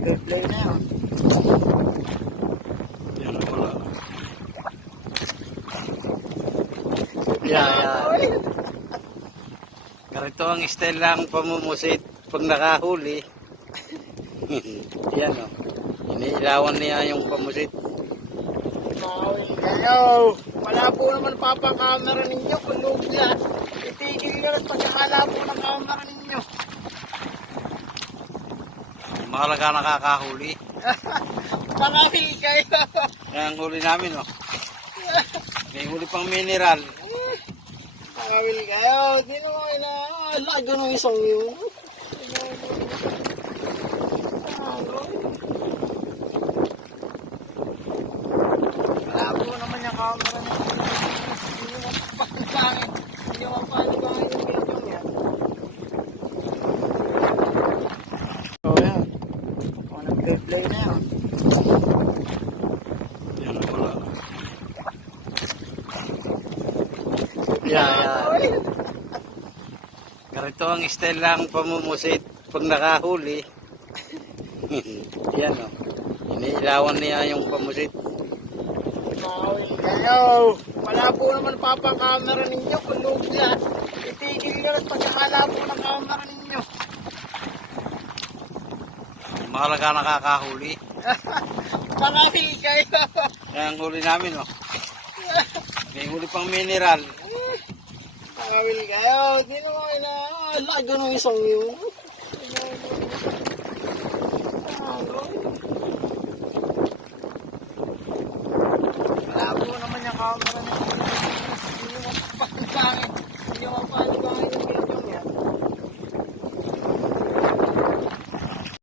Nag-replay na yun. Yan wala. Ganito ang style lang pamumusit pag nakahuli. Yan o. Iniilawan niya yung pamusit. Kayo, wala po naman papang-camera ninyo. Kulog na. Itigil nyo at pagkakala po ng camera ninyo. Mahalaga nakakahuli. Marahil kayo. Yan ang huli namin o. May huli pang mineral. Marahil kayo. Di naman na. Lago ng isang yun. Wala po naman yung camera ninyo. Hindi mo mapapangit. Hindi mo mapapangit yung video niya. So yan. Kung nag-replay na yun. Yan wala. Ganito ang style lang pamumusit pag nakahuli. Yan o. Iniilawan niya yung pamusit. Kayo, wala po naman papang-camera ninyo. Kulog na. Itigil nyo at pagkakala po ng camera ninyo. Mahalaga nakakahuli. Marahil kayo. Yan ang huli namin o. May huli pang mineral. Marahil kayo. Di naman na. Lago ng isang yun.